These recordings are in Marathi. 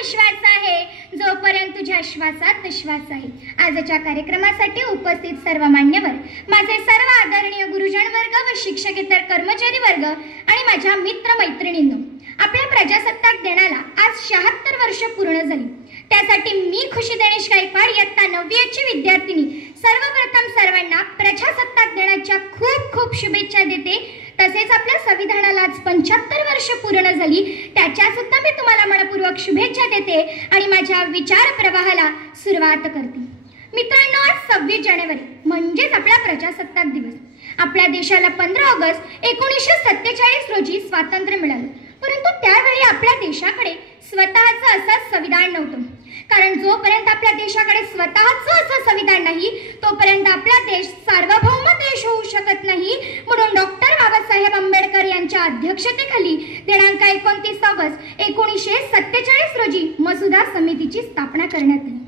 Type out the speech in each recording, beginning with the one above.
विश्वास आहे, जोपर्यंत तुझ्या श्वासात श्वास आहे. आजच्या कार्यक्रमासाठी उपस्थित सर्व मान्यवर, माझे सर्व आदरणीय गुरुजन वर्ग व शिक्षकेतर कर्मचारी वर्ग आणि माझ्या मित्र मैत्रिणींनो, आपल्या प्रजासत्ताक दिनाला आज 76 वर्ष पूर्ण झाली. त्यासाठी मी खुशी गणेश गायकवाड इयत्ता 9वीची विद्यार्थिनी सर्वप्रथम सर्वांना प्रजासत्ताक दिनाच्या खूप खूप शुभेच्छा देते. तसेच आपल्या संविधानाला आज 75 वर्ष पूर्ण झाली, त्याच्या सुद्धा मी तुम्हाला मनपूर्वक शुभेच्छा देते आणि माझ्या विचार प्रवाहाला सुरुवात करते. मित्रांनो, आज 26 जानेवारी म्हणजेच आपला प्रजासत्ताक दिवस. आपल्या देशाला 15 ऑगस्ट 1947 रोजी स्वातंत्र्य मिळालं. परंतु त्यावेळी आपल्या देशाकडे स्वतःचं असं संविधान नव्हतं. कारण जोपर्यंत आपल्या देशाकडे स्वतःचं असं संविधान नाही, तोपर्यंत आपला देश सार्वभौम देश होऊ शकत नाही. म्हणून डॉक्टर बाबासाहेब आंबेडकर यांच्या अध्यक्षतेखाली दिनांक 29 ऑगस्ट 1947 रोजी मसुदा समितीची स्थापना करण्यात आली.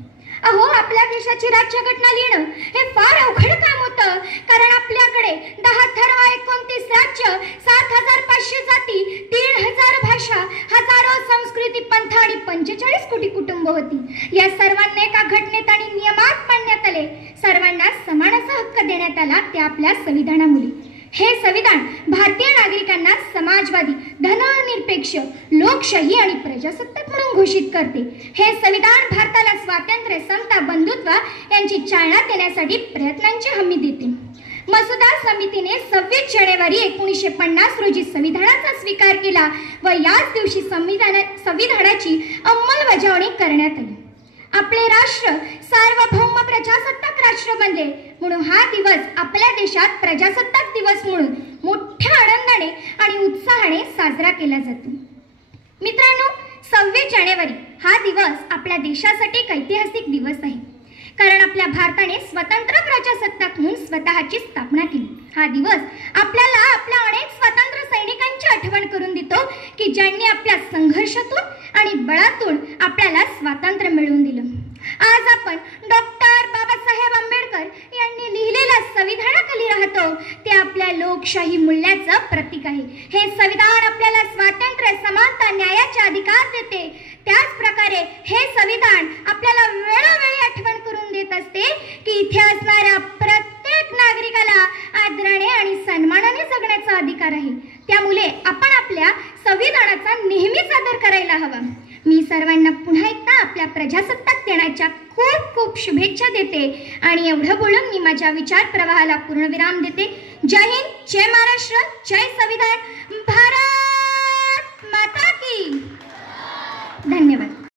अहो, आपल्या देशाची राज्यघटना लिहिणं हे फार अवघड काम होतं. कारण आपल्याकडे 10 ठराव, 29 राज्य, 7,500 जाती, 3,000 भाषा, हजारो संस्कृती, पंथ आणि 45 कोटी कुटुंब होती. या सर्वांना एका घटनेत आणि नियमात मांडण्यात आले. सर्वांना समान असा हक्क देण्यात आला, ते आपल्या संविधानामुळे. हे संविधान भारतीय नागरिकांना समाजवादी, धर्मनिरपेक्ष, लोकशाही आणि प्रजासत्ताक म्हणून घोषित करते. हे संविधान भारताला स्वातंत्र्य, समता, बंधुत्व यांची चालना देण्यासाठी प्रयत्नांची हमी देते. मसुदा समितीने 26 जानेवारी 1950 रोजी संविधानाचा स्वीकार केला व याच दिवशी संविधानाची अंमलबजावणी करण्यात आली. आपले राष्ट्र सार्वभौम प्रजासत्ताक राष्ट्र बनले. म्हणून हा दिवस आपल्या देशात प्रजासत्ताक दिवस म्हणून मोठ्या आनंदाने आणि उत्साहाने साजरा केला जातो. मित्रांनो, 26 जानेवारी हा दिवस आपल्या देशासाठी एक ऐतिहासिक दिवस आहे. कारण आपल्या भारताने स्वतंत्र प्रजासत्ताक म्हणून स्वतःची स्थापना केली. हा दिवस आपल्याला आपल्या अनेक स्वातंत्र्य सैनिकांची आठवण करून देतो की ज्यांनी आपल्या संघर्षातून आणि बळातून आपल्याला स्वातंत्र्य मिळवून दिलं. आज आपण डॉक्टर बाबासाहेब आंबेडकर यांनी लिहिलेल्या संविधानाखाली राहतो. ते आपल्या लोकशाही मूल्याचं प्रतीक आहे. हे संविधान आपल्याला स्वातंत्र्य, समानता, न्यायाचे अधिकार देते. त्याच प्रकारे हे संविधान आपल्याला वेळोवेळी आठवण करून देत असते की इथे असणाऱ्या प्रत्येक नागरिकाला आदराने आणि सन्मानाने जगण्याचा अधिकार आहे. त्यामुळे आपण आपल्या संविधानाचा नेहमीच आदर करायला हवा. मी सर्वांना पुन्हा एकदा आपल्या प्रजासत्ताक दिनाच्या खूप खूप शुभेच्छा देते आणि एवढं बोलून मी माझ्या विचार प्रवाहाला पूर्णविराम देते. जय हिंद, जय महाराष्ट्र, जय संविधान, भारत माता की.